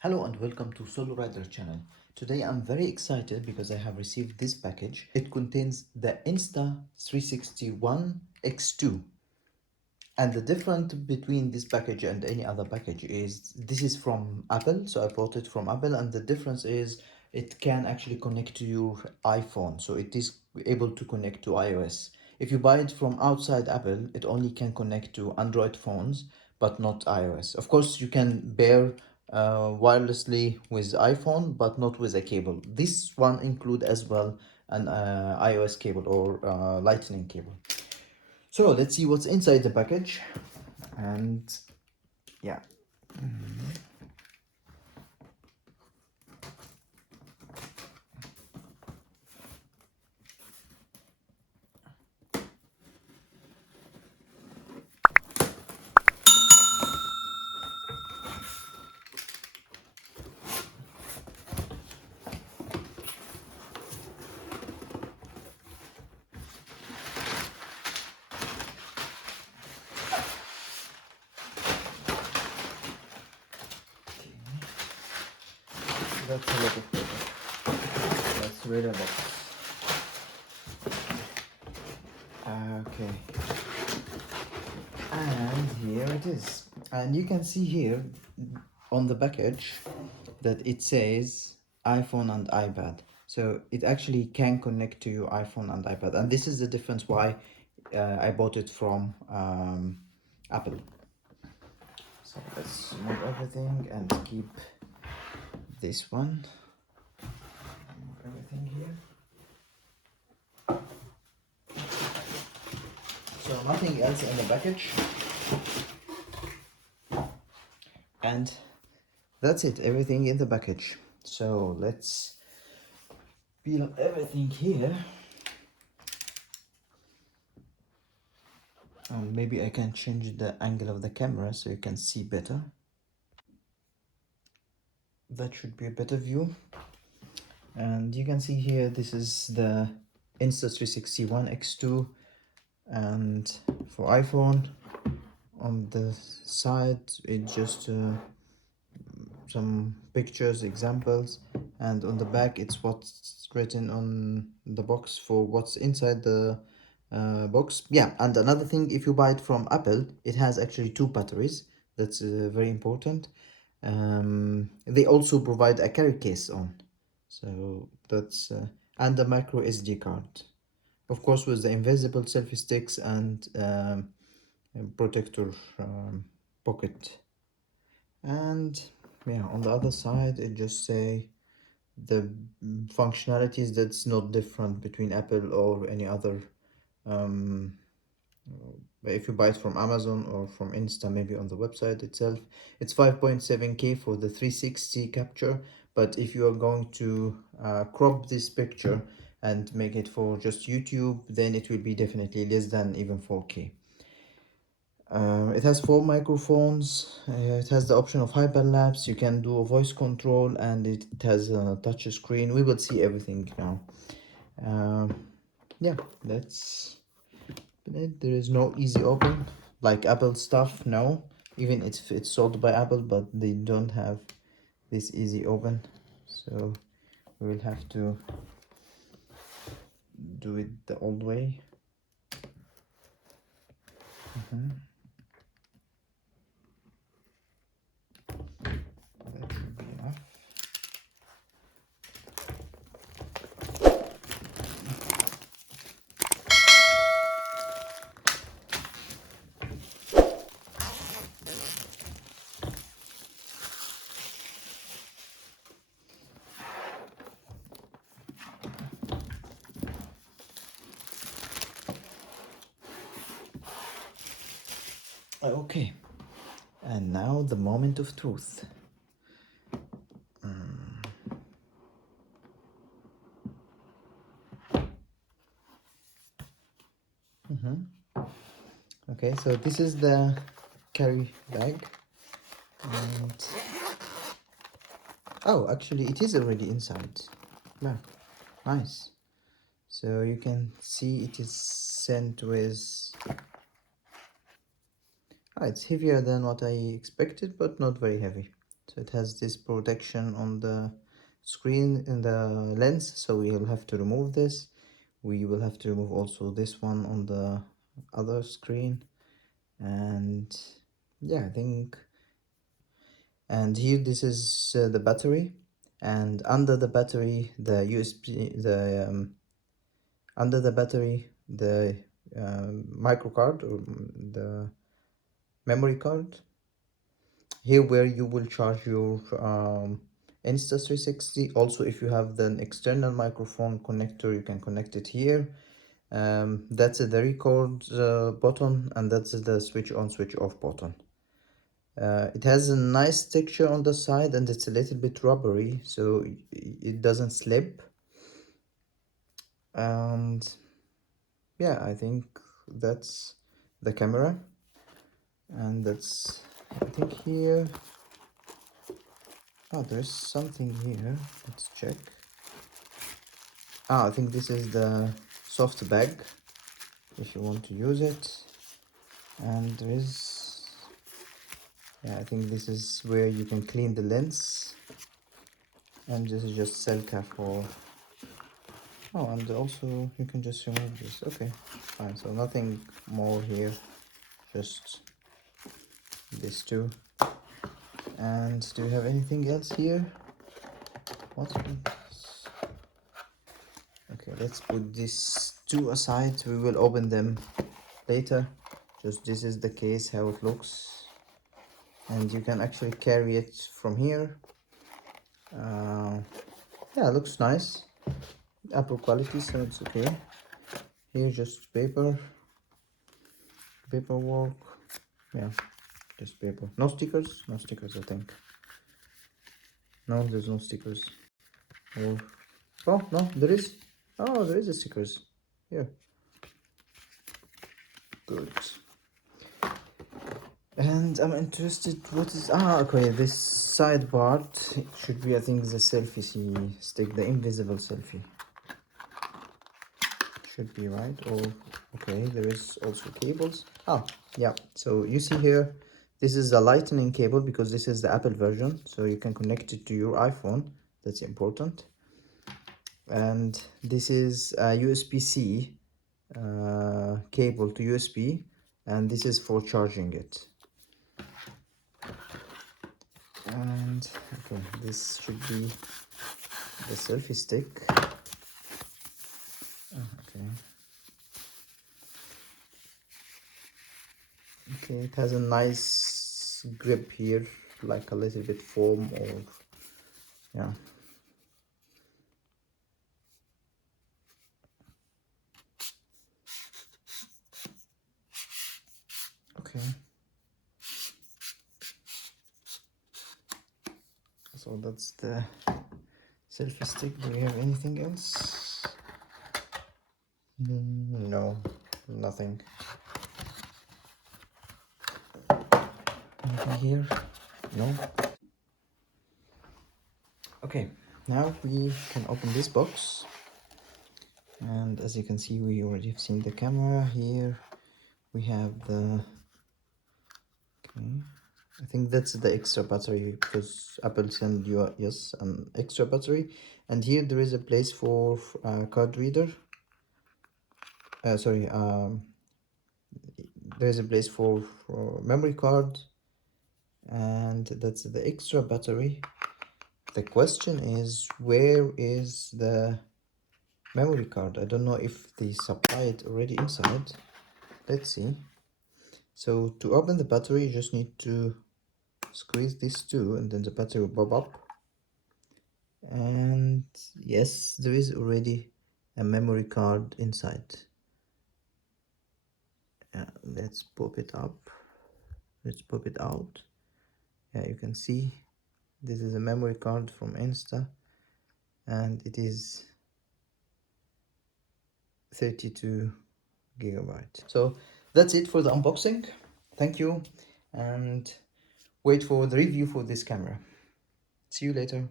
Hello and welcome to Solo Rider channel. Today I'm very excited because I have received this package. It contains the Insta360 One X2. And the difference between this package and any other package is this is from Apple, so I bought it from Apple, and the difference is it can actually connect to your iPhone, so it is able to connect to iOS. If you buy it from outside Apple, it only can connect to Android phones, but not iOS. Of course, you can pair wirelessly with iPhone, but not with a cable. This one include as well an iOS cable or lightning cable. So let's see what's inside the package. And yeah. That's a lot of paper. That's really a lot. Okay. And here it is. And you can see here on the package that it says iPhone and iPad. So it actually can connect to your iPhone and iPad. And this is the difference why I bought it from Apple. So let's move everything and keep this one. Move everything here. So nothing else in the package. And that's it, everything in the package. So let's peel everything here. And maybe I can change the angle of the camera so you can see better. That should be a better view. And you can see here, this is the Insta360 One X2, and for iPhone on the side it's just some pictures, examples, and on the back it's what's written on the box for what's inside the box. Yeah, and another thing, if you buy it from Apple, it has actually two batteries. That's very important. They also provide a carry case on, so that's and a micro SD card, of course, with the invisible selfie sticks and protector pocket. And yeah, on the other side it just say the functionalities that's not different between Apple or any other. um if you buy it from Amazon or from Insta, maybe on the website itself, it's 5.7K for the 360 capture. But if you are going to crop this picture and make it for just YouTube, then it will be definitely less than even 4K. It has four microphones. It has the option of hyperlapse. You can do a voice control, and it has a touch screen. We will see everything now. Yeah, that's it. There is no easy open like Apple stuff. No, even it's sold by Apple, but they don't have this easy open. So we will have to do it the old way. That will be enough. Okay, and now the moment of truth. Okay, so this is the carry bag, and oh, actually it is already inside. Yeah, nice. So you can see it is sent with it's heavier than what I expected, but not very heavy. So it has this protection on the screen in the lens, so we'll have to remove this. We will have to remove also this one on the other screen. And yeah, I think, and here this is the battery, and under the battery the USB, the under the battery the micro card, or the memory card, here where you will charge your Insta360. Also, if you have the external microphone connector, you can connect it here. That's the record button, and that's the switch on switch off button. It has a nice texture on the side, and it's a little bit rubbery, so it doesn't slip. And yeah, I think that's the camera, and that's, I think here, oh, there's something here, let's check. I think this is the soft bag if you want to use it. And there is, yeah, I think this is where you can clean the lens. And this is just Selka for, oh, and also you can just remove this. Okay, fine, so nothing more here, just these two. And do you have anything else here? What's this? Okay, let's put these two aside, we will open them later. Just this is the case, how it looks, and you can actually carry it from here. Yeah, it looks nice, Apple quality, so it's okay. Here just paperwork, yeah, just paper, no stickers, no stickers, I think. No, there's no stickers. Or, oh no, there is, oh, there is a stickers here. Good. And I'm interested, what is, okay, this side part, it should be, I think, the selfie stick, the invisible selfie. Should be right. Or, okay, there is also cables. Oh, yeah, so you see here, this is the lightning cable, because this is the Apple version, so you can connect it to your iPhone. That's important. And this is a USB-C cable to USB, and this is for charging it. And okay, this should be the selfie stick. Okay. Okay, it has a nice grip here, like a little bit foam, or yeah. Okay. So that's the selfie stick. Do you have anything else? No, nothing. Anything here? No. Okay, now we can open this box. And as you can see, we already have seen the camera. Here we have the, okay, I think that's the extra battery, because Apple sent you, yes, an extra battery. And here there is a place for card reader. Sorry, there is a place for memory card, and that's the extra battery. The question is, where is the memory card? I don't know if they supply it already inside. Let's see. So to open the battery, you just need to squeeze these two, and then the battery will pop up. And yes, there is already a memory card inside. Let's pop it up, let's pop it out. Yeah, you can see this is a memory card from Insta, and it is 32 gigabyte. So that's it for the unboxing. Thank you, and wait for the review for this camera. See you later.